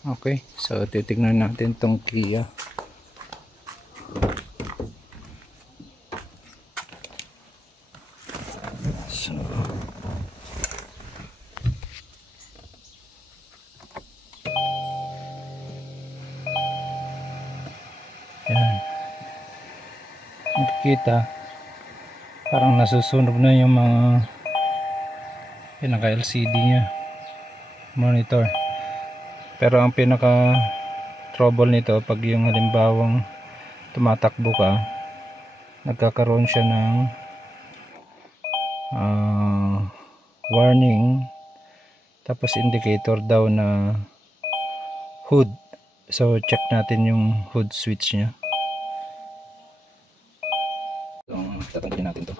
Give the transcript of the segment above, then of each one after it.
Okay, so titignan natin tong Kia. So yan, makikita parang nasusunog na yung mga pinaka LCD nya monitor. Pero ang pinaka trouble nito, pag yung halimbawang tumatakbo ka, nagkakaroon siya ng warning, tapos indicator daw na hood. So check natin yung hood switch nya. So tatanggalin natin to.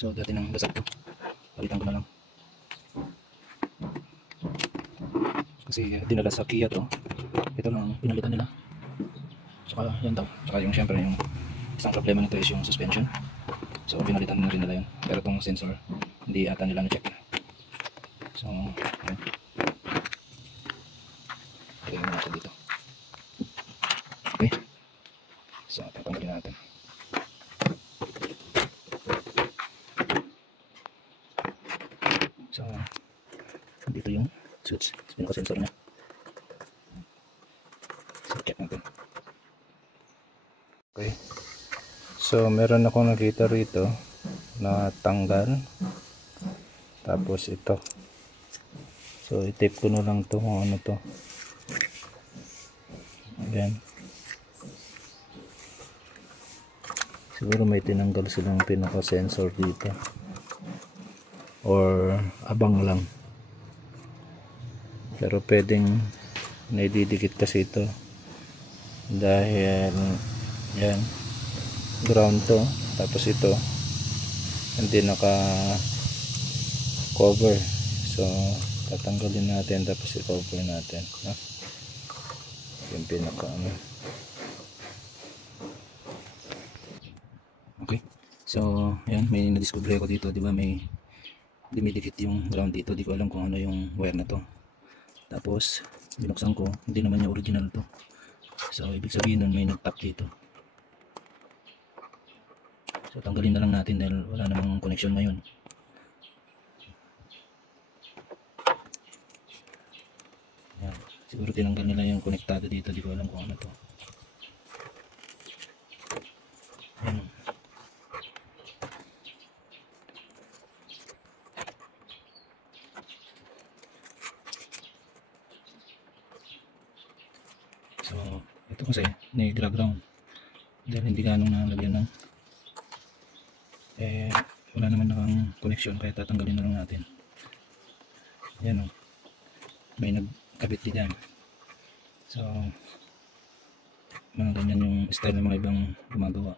So dati nang basag to, palitan ko na lang kasi dinala sa Kia to. Ito lang pinalitan nila. Saka yan daw, saka yung syempre yung isang problema nito is yung suspension. So pinalitan na rin nila yun, pero itong sensor hindi ata nila na-check. So yun, tingnan natin dito. Okay, so tatanggalin natin. So dito yung switch, pinaka-sensor nya. So check natin. Okay, so meron akong nakita rito na tanggal, tapos ito. So i-tape ko na lang to kung ano to. Ayan, siguro may tinanggal silang pinaka sensor dito or abang lang, pero pwedeng naididikit kasi ito dahil yan, ground to, tapos ito hindi naka cover. So tatanggalin natin, tapos i-cover natin, no? Yung pinaka ano. Okay, so yan, may na-discover ako dito, di ba? May dumidikit yung ground dito, di ko alam kung ano yung wire na to. Tapos binuksan ko, hindi naman yung original to. So ibig sabihin nun may nag-tap dito. So tanggalin na lang natin dahil wala namang connection ngayon. Yan, siguro tinanggal nila yung konektado dito, di ko alam kung ano to. Yan. So ito kasi nag-ground dahil hindi ganong nalagyan ng wala naman nakang connection, kaya tatanggalin na lang natin. Yan o, may nagkabit din yan. So mga ganyan yung style ng mga ibang gumagawa.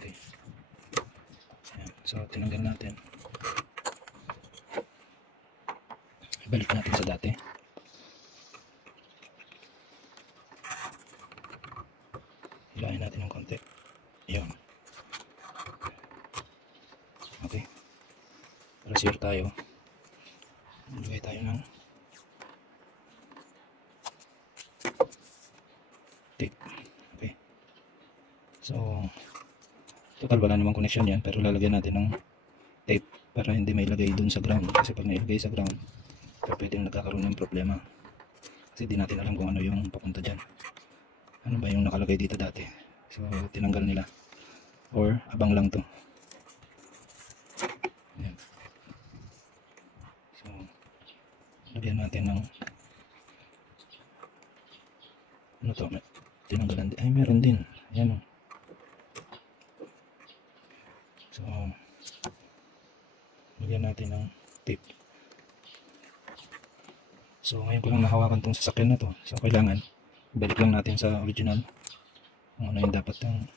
Okay, yan. So tinanggal natin, ibalik natin sa dati. Hilahin natin ng konti. Yun. Okay, para sure tayo, ilagay tayo ng tape. Okay, so total wala namang connection yan, pero lalagyan natin ng tape para hindi mailagay dun sa ground, kasi pag nailagay sa ground pwedeng nagkakaroon ng problema kasi di natin alam kung ano yung papunta dyan. Ano ba yung nakalagay dito dati? So tinanggal nila or abang lang to. Ayan. So lagyan natin ng ano to, tinanggalan din, ay meron din. Ayan o. So lagyan natin ng tape. So ngayon ko lang nahawakan tong sasakyan na to, so kailangan balik lang natin sa original kung ano yung dapat yung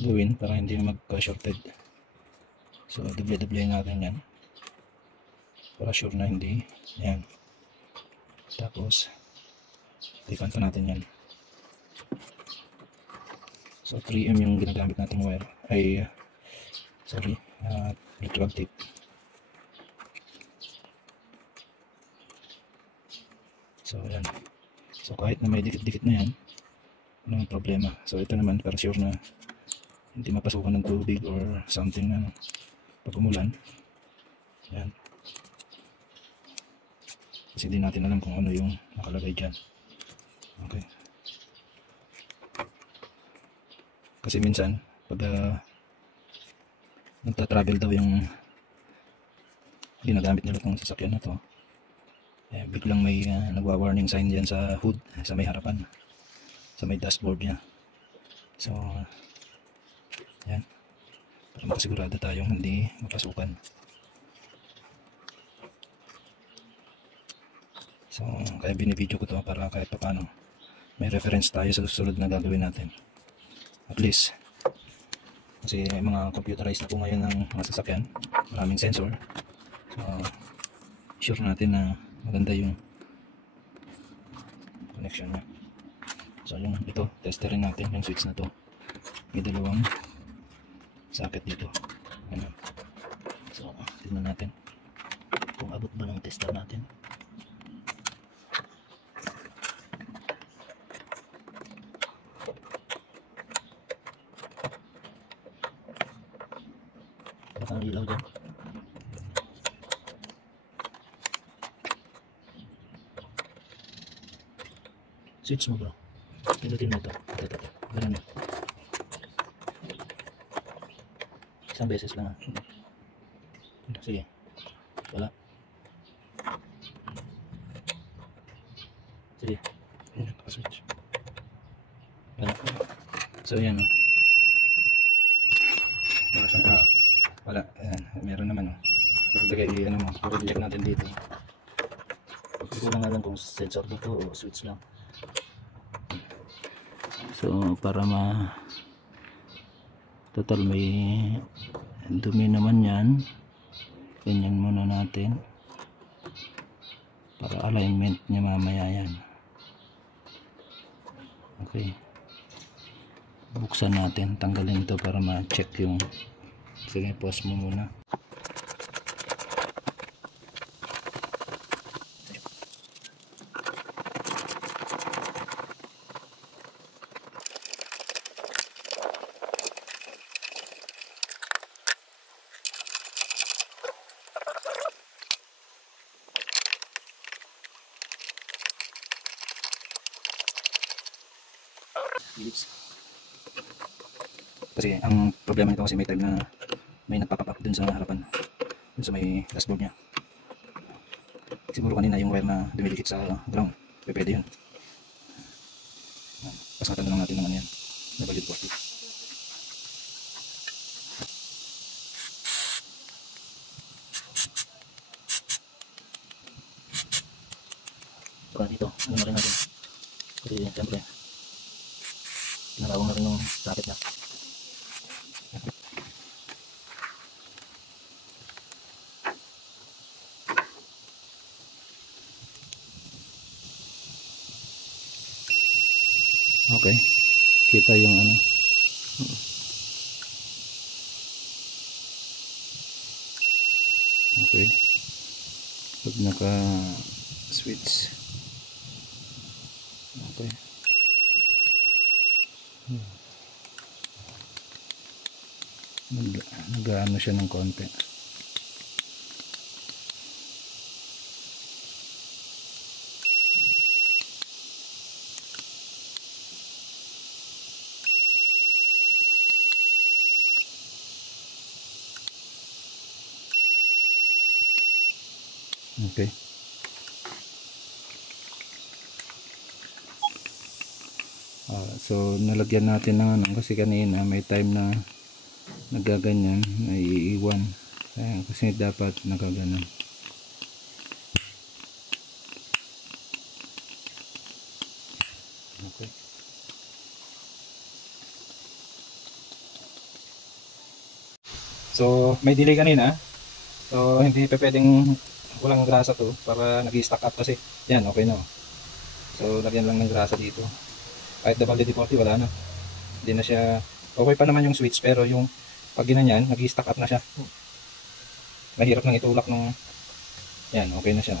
gawin para hindi magka-shorted. So doble-doble natin yan para sure na hindi. Yan. Tapos tipan pa natin yan. So 3M yung ginagamit nating wire ay neutral tape. So yan. So kahit na may dikit-dikit na yan, walang problema. So ito naman para sure na hindi mapasukan ng tubig or something na pag umulan. Yan. Kasi di natin alam kung ano yung nakalagay dyan. Okay. Kasi minsan pag nagta-travel daw yung ginagamit nila itong sasakyan na to, eh, biglang may nagwa-warning sign dyan sa hood, sa may harapan, sa may dashboard niya. So yan, para makasigurado tayong hindi mapasukan. So kaya binibideo ko to para kahit paano may reference tayo sa susunod na gagawin natin. At least kasi mga computerized na po ngayon ng mga sasakyan, maraming sensor. So sure natin na maganda yung connection niya. So yung ito, testerin natin yung switch na to. May dalawang socket dito. Ayan. So tignan natin kung abot ba ng tester natin. Baka ang ilaw dyan. Switch mo bro. Pinutin mo ito. Ito. Ganun na. Isang beses lang. Sige. Wala. Sige. Switch. Wala. So yan o. Wala. Ayan. Meron naman o. Sige, ano mo. I-check natin dito. Hindi ko lang alam kung sensor dito o switch lang. So para total may dumi naman yan, ganyan muna natin para alignment niya mamaya yan. Okay, buksan natin, tanggalin ito para ma-check yung. Sige, pause mo muna. Kasi ang problema nito kasi may time na may nagpapapap dun sa harapan, dun sa may dashboard niya. Siguro kanina yung wire na dumidikit sa ground, pwede yun. Pasatan na lang natin naman yan, W40. Saka dito, ano na rin natin, kasi siyempre pinalawang na rin yung socket niya. Okay, kita yung ano. Okay, pag naka switch, okay, nag-ano siya ng konti. Okay. So nalagyan natin ng ano kasi kanina may time na nagaganyan, naiiwan. Kasi dapat nakaganon. Okay. So may delay kanina. So hindi pa pwedeng walang grasa to para nag-stack up kasi. Yan, okay na. So lagyan lang ng grasa dito. Kahit WD-40 wala na. Hindi na siya, okay pa naman yung switch pero yung pag ginanyan, nag-stack up na siya. Mahirap nang itulak ng, yan, okay na siya.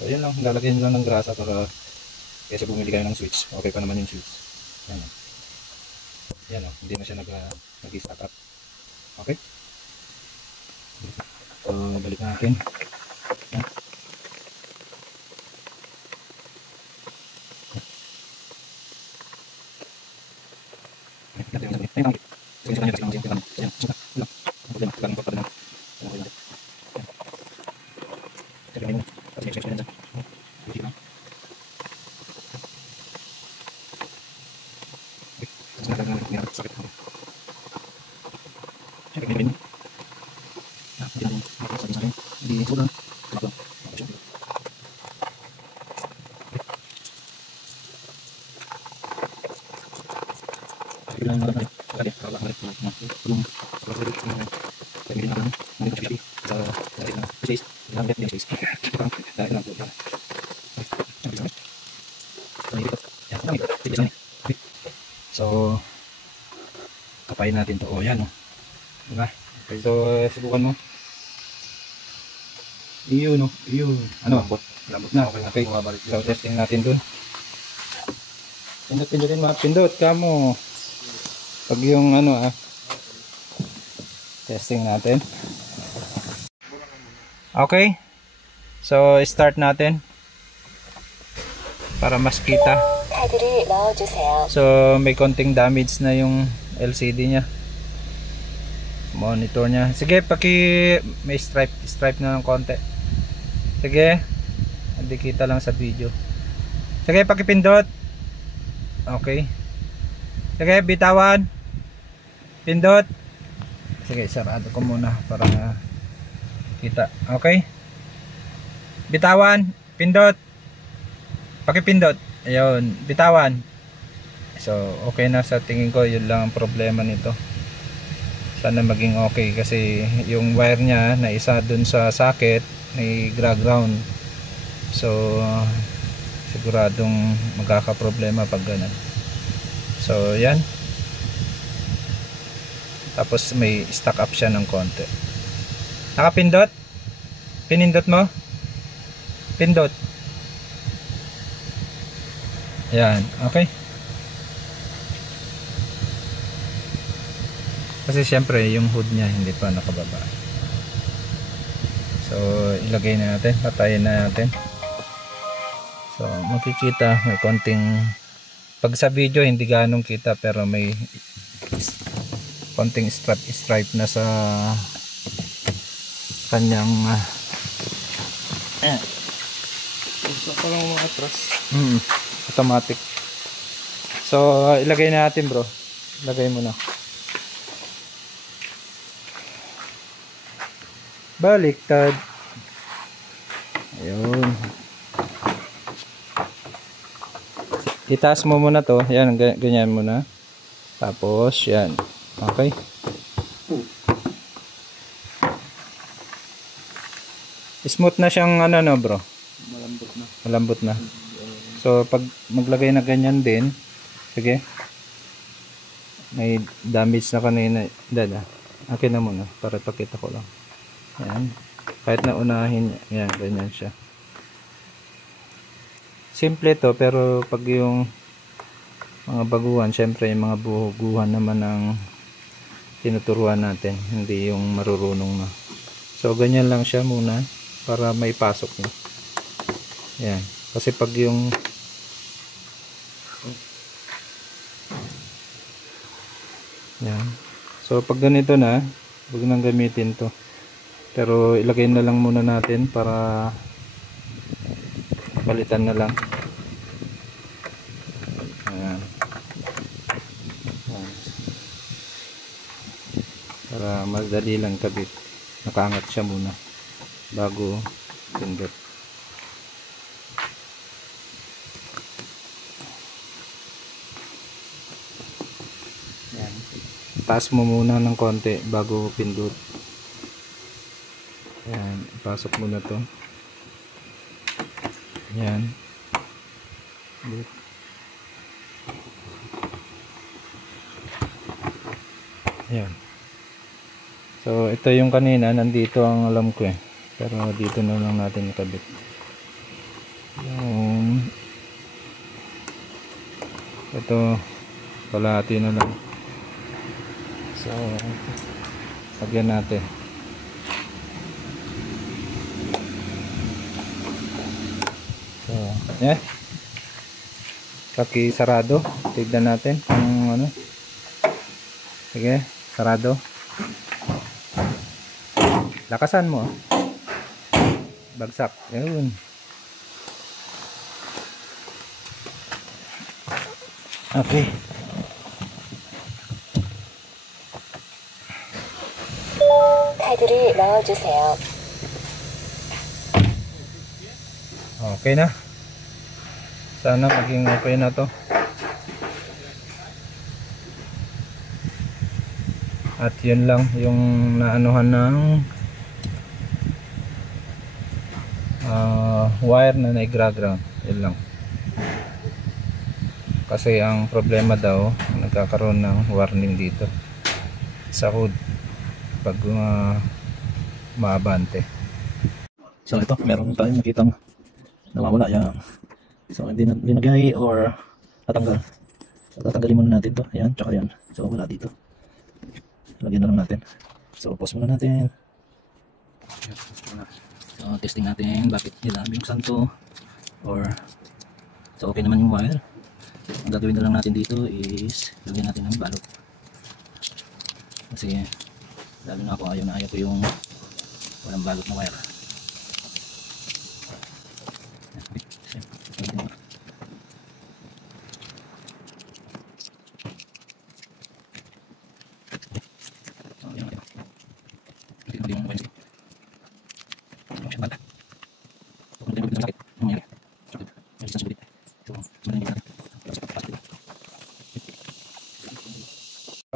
So yan lang, lalagyan lang ng grasa para kaysa bumili kayo ng switch. Okay pa naman yung switch. Yan. Yan o, hindi na siya nag-stack up. Okay? So balik natin. Yan. So kapain natin to. Oh, yan oh. Diba? Okay, so subukan mo. Iyon no, iyon. Ano? Lambot na. Okay. So testing natin dun. Pindutin mo, pindot kamo. Pag yung ano testing natin. Okay. So start natin para mas kita. So may konting damage na yung LCD nya, monitor nya. Sige, may stripe na ng konti. Sige, hindi kita lang sa video. Sige, pakipindot. Okay. Sige, bitawan. Pindot. Sige, sarado ko muna para kita. Okay. Bitawan, pindot. Pakipindot. Ayun, bitawan. So, okay na sa tingin ko. Yun lang ang problema nito. Sana maging okay kasi yung wire niya na isa dun sa socket may ground. So, siguradong magkakaproblema pag ganun. So, yan. Tapos may stack up siya ng konti. Nakapindot? Pinindot mo? Pindot. Yan, okay. Kasi syempre yung hood niya hindi pa nakababa. So ilagay na natin, patayin na natin. So makikita may konting, pag sa video hindi ganong kita pero may konting stripe na sa kanyang gusto ko lang mga atras. Automatic. So ilagay na natin bro. Ilagay mo na. Baliktad. Ayun. Itaas mo muna to. Yan, ganyan muna. Tapos yan. Okay. Smooth na siyang ano no bro. Malambot na. Malambot na. So pag maglagay na ganyan din, sige. May damage na kanina. Dada. Akin na muna para pakita ko lang. Yan. Kahit na unahin, yan, ganyan siya. Simple to, pero pag yung mga baguhan, syempre yung mga buhuguhan naman ang tinuturuan natin, hindi yung marurunong na. So ganyan lang siya muna para may pasok niya. Yan. Kasi pag yung yan. So pag ganito na, huwag nang gamitin to. Pero ilagay na lang muna natin para palitan na lang. Ayan. Ayan. Para madali lang kabit. Nakaangat siya muna bago pindot. Ayan. taas mo muna ng konti bago pindot. Ayan, ipasok mo na to. Ayan. Ayan. So ito yung kanina, nandito ang alam ko eh. Pero dito na lang natin ikabit. Yung ito kalahati na lang. So lagyan natin. So yeah, paki sarado, tignan natin kung ano. Sige, sarado. Lakasan mo. Bagsak. Ayun. Okay. 카드를 넣어주세요. Okay na. Sana maging okay na to. At yun lang yung naanuhan ng wire na naigra-ground. Yun lang. Kasi ang problema daw, nagkakaroon ng warning dito sa hood pag maabante. So ito, meron tayong nakitang nawawala yan. So hindi linagay or tatanggal. So tatanggalin muna natin to. Ayan, tsaka yan. So wala dito. Lagyan na lang natin. So pause muna natin. So testing natin bakit nila binuksan to. Or so okay naman yung wire. Ang gagawin na lang natin dito is lagyan natin ng balot. Kasi lalo na ako, ayaw ko yung walang balot na wire.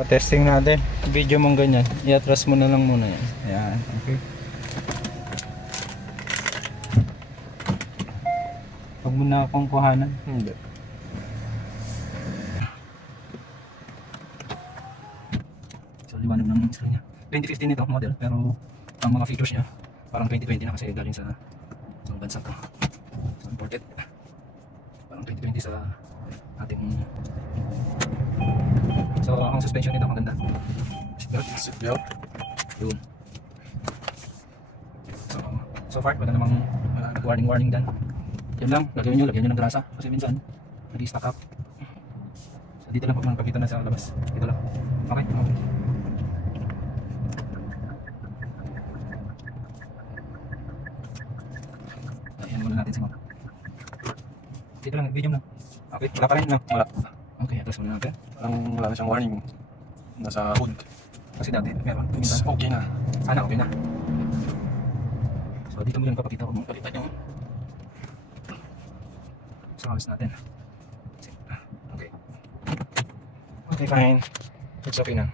Testing natin. Video mong ganyan. I-atras mo na lang muna yan. Ayan. Okay. Huwag mo na akong kuhanan. Hindi. So liwanag ng screen niya. 2015 ito model. Pero ang mga features niya parang 2020 na kasi galing sa bansa to. So imported. Parang 2020 sa ating. So ang suspension nito maganda. Seatbelt. Yun. So far wala namang warning dyan. Yun lang, lagyan nyo ng grasa kasi minsan nag-stack up. So dito lang pag magpakita na sa labas. Dito lang. Okay. Ayan muna natin sa mga. Dito lang, video lang. Okay, wala pa rin lang. Wala. Okay, atras muna natin. Wala na siyang warning nasa hood. Kasi dati meron. Okay na. Sana okay na. So dito mo lang papakita kung palitan yung surrounds natin. Okay. Okay, fine. It's okay na.